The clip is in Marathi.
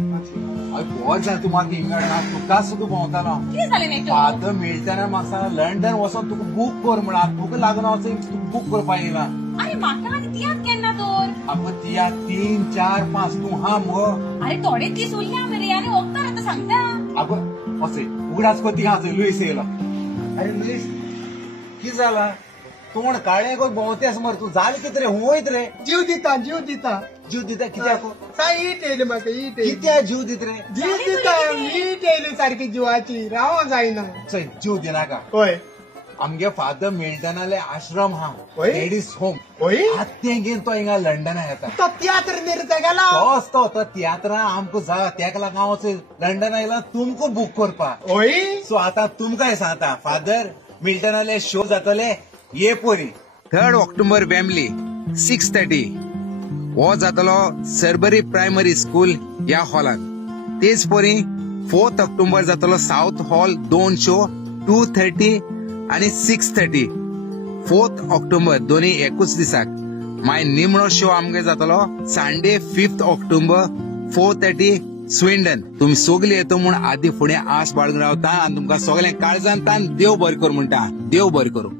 बहुत जाय तू म्हाका इंगडा तुका सुद्धा भोंवतालो कितें जालें नेटो फादर मेळटना म्हाका लंडन वचोन तुका बूक कर म्हण तुका लागून वचून तुका बूक करपाक येयला अरे म्हाका लागीं तियात केन्ना तर आगो तिया 3, 4, 5 तू हा मुगो अरे थोडे दीस उरल्या मरे आनी वखदार आतां सांगता आगो असे उगडाच कोती हा लुईस येयलो अरे लुईस कितें जाला तोंड काळें गो भोंवतेस मर तू जालें कितें रे हूं वयत रे जीव दिता जीव दिता जीव दिता कित्याक ईट येयली म्हाका ईट येयली कित्याक जीव दित रे जीव दिता ईट येयली सारकी जिवाची रावो जायना चल जीव दिनाका होय आमगे फादर मेळटनाले आश्रम हा होय? लेडीज होम होय तें घेवन तो हिंगा लंडना येता तो तियात्र निर्ते गेला तोच तो तियात्रा आमकां जा तेका लागून हांव लंडन येयला तुमकां बूक करपाक होय सो आतां तुमकांय सांगता फादर मिल्टनाले शो जातले ये पोरी 3 ऑक्टोबर वेमली 6:30 हो जातलो सरबरी प्रायमरी स्कूल ह्या हॉलांत तेच पोरी 4 ऑक्टोबर जातलो साउथ हॉल 2 शो 2:30 आणि 6:30 4 ऑक्टोबर दोन्ही एकूच दिसाक माय निमणो शो आमगे जातलो संडे 5 ऑक्टोबर 4:30 स्विंडन तुम्ही सगळी येतो म्हूण आदी फुडें आस बाळगून रावता आनी तुमकां सगळें काळजांत देव बरें करूं म्हणटा देव बरें करूं